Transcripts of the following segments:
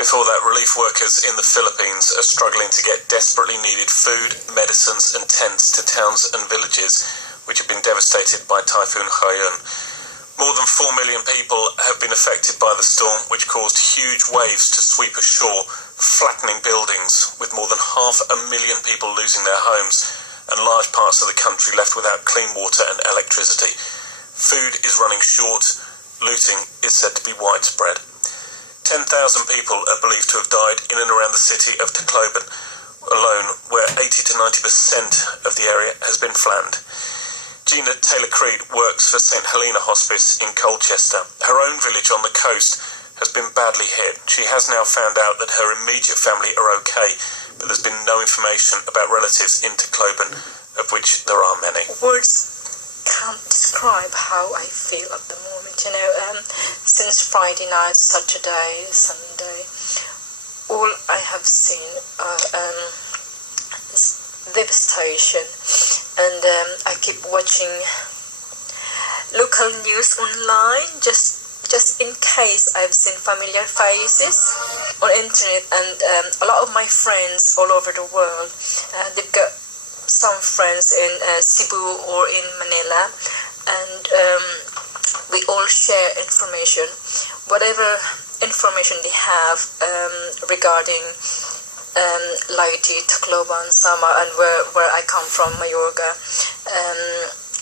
Before that, relief workers in the Philippines are struggling to get desperately needed food, medicines and tents to towns and villages which have been devastated by Typhoon Haiyan. More than 4 million people have been affected by the storm, which caused huge waves to sweep ashore, flattening buildings, with more than 500,000 people losing their homes and large parts of the country left without clean water and electricity. Food is running short. Looting is said to be widespread. 10,000 people are believed to have died in and around the city of Tacloban alone, where 80 to 90% of the area has been flattened. Gina Taylor-Creed works for St Helena Hospice in Colchester. Her own village on the coast has been badly hit. She has now found out that her immediate family are okay, but there's been no information about relatives in Tacloban, of which there are many. Words can't describe how I feel at the moment. Since Friday night, Saturday, Sunday, all I have seen is devastation, and I keep watching local news online just in case I've seen familiar faces on internet, and a lot of my friends all over the world, they've got some friends in Cebu or in Manila, and we all share information, whatever information they have regarding Laiti, Tacloban, Sama, and where I come from, Mayorga.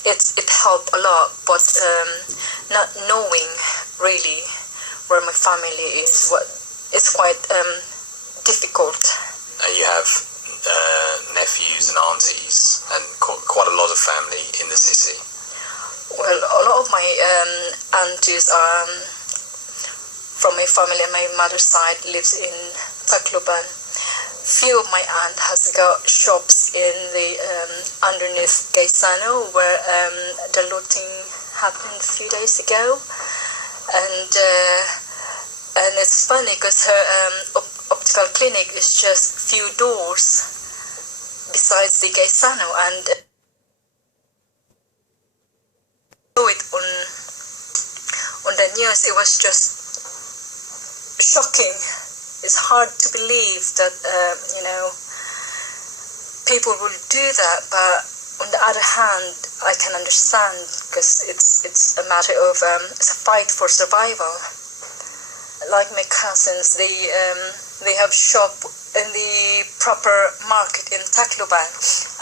It helped a lot, but not knowing really where my family is, it's quite difficult. And you have nephews and aunties and quite a lot of family in the city. Well, a lot of my aunties are from my family, and my mother's side lives in Tacloban. Few of my aunt has got shops in the underneath Gaisano, where the looting happened a few days ago, and it's funny because her optical clinic is just few doors besides the Gaisano, and it on the news. It was just shocking. It's hard to believe that people will do that, but on the other hand, I can understand, because it's a matter of it's a fight for survival. Like my cousins, they have shop in the proper market in Tacloban,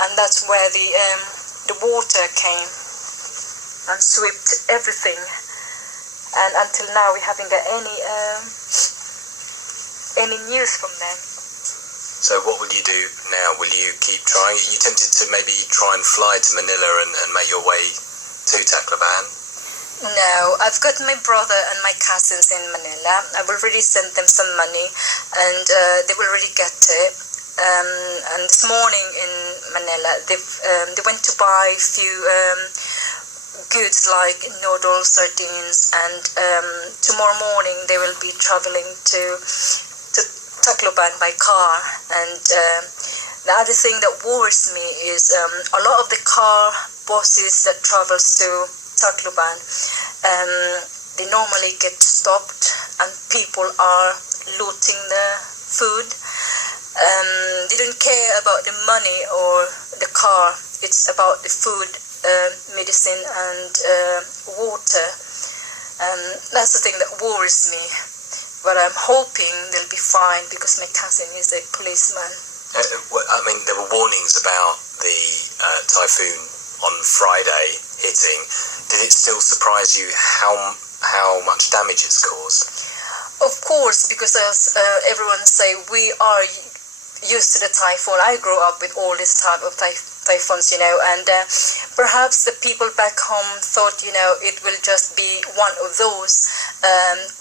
and that's where the water came and swept everything, and until now we haven't got any news from them. So what will you do now? Will you keep trying? Are you tempted to maybe try and fly to Manila and make your way to Tacloban? No, I've got my brother and my cousins in Manila. I've already sent them some money, and they will already get it. And this morning in Manila, they went to buy a few goods like noodles, sardines, and tomorrow morning they will be traveling to Tacloban by car. And the other thing that worries me is a lot of the car buses that travels to Tacloban, they normally get stopped and people are looting the food. They don't care about the money or the car. It's about the food, medicine and water. That's the thing that worries me. But I'm hoping they'll be fine, because my cousin is a policeman. I mean, there were warnings about the typhoon on Friday hitting. Did it still surprise you how much damage it's caused? Of course, because as everyone say, we are used to the typhoon. I grew up with all this type of typhoons, and perhaps the people back home thought, it will just be one of those.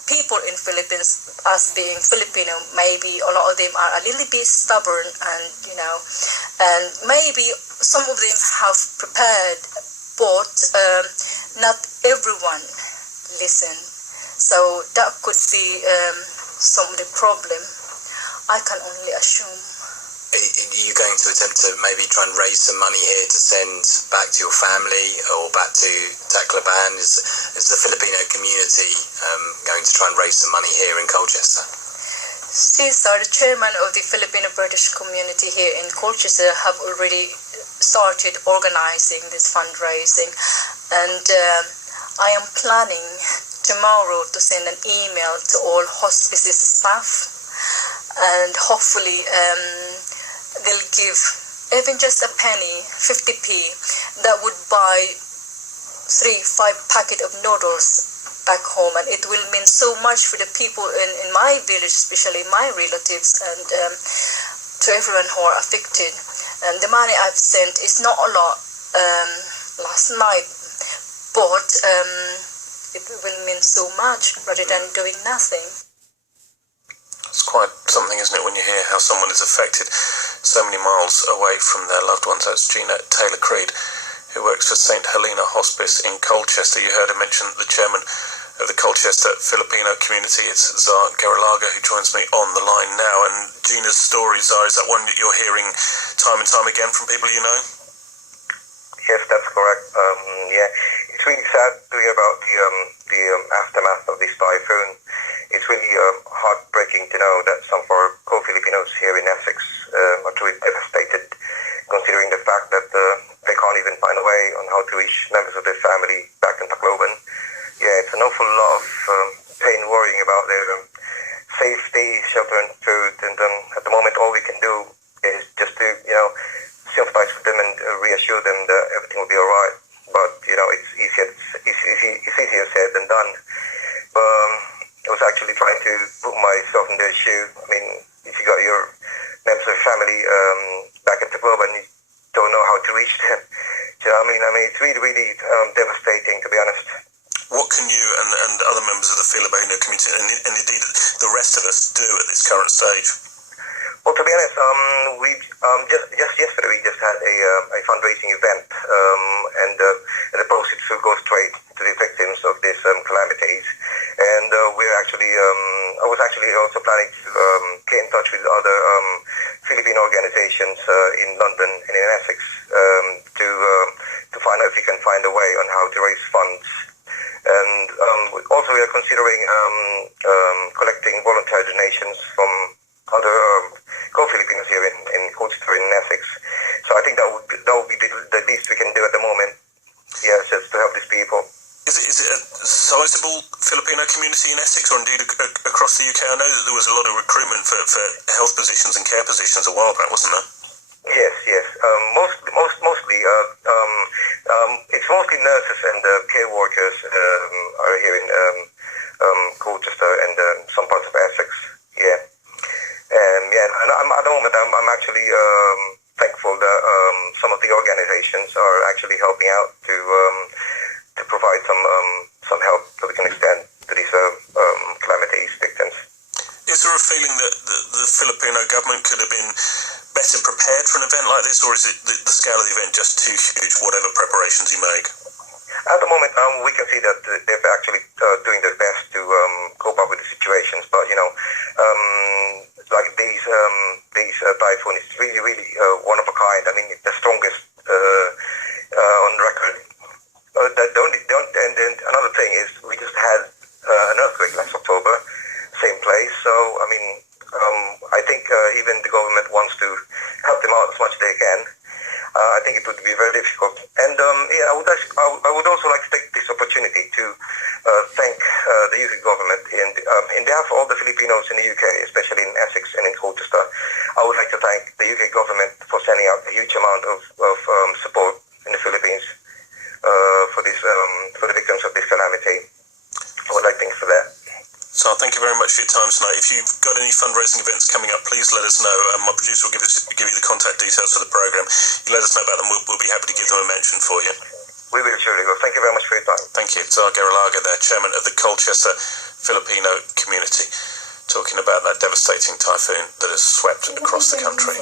People in Philippines, us being Filipino, maybe a lot of them are a little bit stubborn, and and maybe some of them have prepared, but not everyone listen. So that could be some of the problem. I can only assume. Are you going to attempt to maybe try and raise some money here to send back to your family or back to Tacloban? Is the Filipino community going to try and raise some money here in Colchester? Cesar, the chairman of the Filipino-British community here in Colchester, have already started organizing this fundraising, and I am planning tomorrow to send an email to all hospices staff, and hopefully they'll give even just a penny, 50p, that would buy 3-5 packet of noodles back home, and it will mean so much for the people in my village, especially my relatives, and to everyone who are affected. And the money I've sent is not a lot last night, but it will mean so much rather than doing nothing. It's quite something, isn't it, when you hear how someone is affected so many miles away from their loved ones. That's Gina Taylor-Creed, who works for St Helena Hospice in Colchester. You heard her mention the chairman of the Colchester Filipino community. It's Zar Garalaga who joins me on the line now. And Gina's story, Zar, is that one that you're hearing time and time again from people you know? Yes, that's correct. Yeah, it's really sad to hear about the aftermath of this typhoon. It's really heartbreaking to know that some of our co-Filipinos here in Essex are truly devastated, considering the fact that they can't even find a way on how to reach members of their family back in Tacloban. Yeah, it's an awful lot of pain worrying about their safety, shelter and food, and at the moment all we can do is just to, sympathize with them and reassure them that everything will be all right. But, it's easier said than done. I was actually trying to put myself in their shoe. I mean, if you got your members of your family back at the club and you don't know how to reach them, do you know what I mean? It's really, really devastating, to be honest. What can you and other members of the Filipino community, and indeed the rest of us, do at this current stage? Well, to be honest, we just yesterday we just had a fundraising event, and the proceeds will go straight to the victims of these calamities. And we're actually, I was actually also planning to get in touch with other Filipino organizations in London and in Essex to find out if we can find a way on how to raise funds. And also we are considering collecting voluntary donations from other co-Filipinos here in Colchester, in Essex. So I think that would be the least we can do at the moment. Yeah, just to help these people. Is it a sizable Filipino community in Essex, or indeed across the UK? I know that there was a lot of recruitment for health positions and care positions a while back, wasn't there? Yes. Mostly, it's mostly nurses and care workers are here in Colchester and some parts of Essex. Yeah. And at the moment, I'm actually thankful that some of the organizations are actually helping out to provide some help that we can extend to these calamities victims. Is there a feeling that the Filipino government could have been better prepared for an event like this, or is it the scale of the event just too huge, whatever preparations you make? At the moment, we can see that they're actually doing their best to cope up with the situations, but like these typhoon is really, really one of a kind. I mean, the strongest on record. And another thing is we just had an earthquake last October, same place. So I mean, I think even the government wants to help them out as much as they can. I think it would be very difficult. And I would also like to take this opportunity to thank the UK government in behalf of all the Filipinos in the UK, especially in Essex and in Colchester. I would like to thank the UK government for sending out a huge amount of support in the Philippines for the victims of this calamity. I would like to thank for that. So thank you very much for your time tonight. If you've got any fundraising events coming up, please let us know. My producer will give you the contact details for the programme. You let us know about them. We'll be happy to give them a mention for you. We will surely. Well, thank you very much for your time. Thank you. Zar Garalaga there, chairman of the Colchester Filipino community, talking about that devastating typhoon that has swept across the country.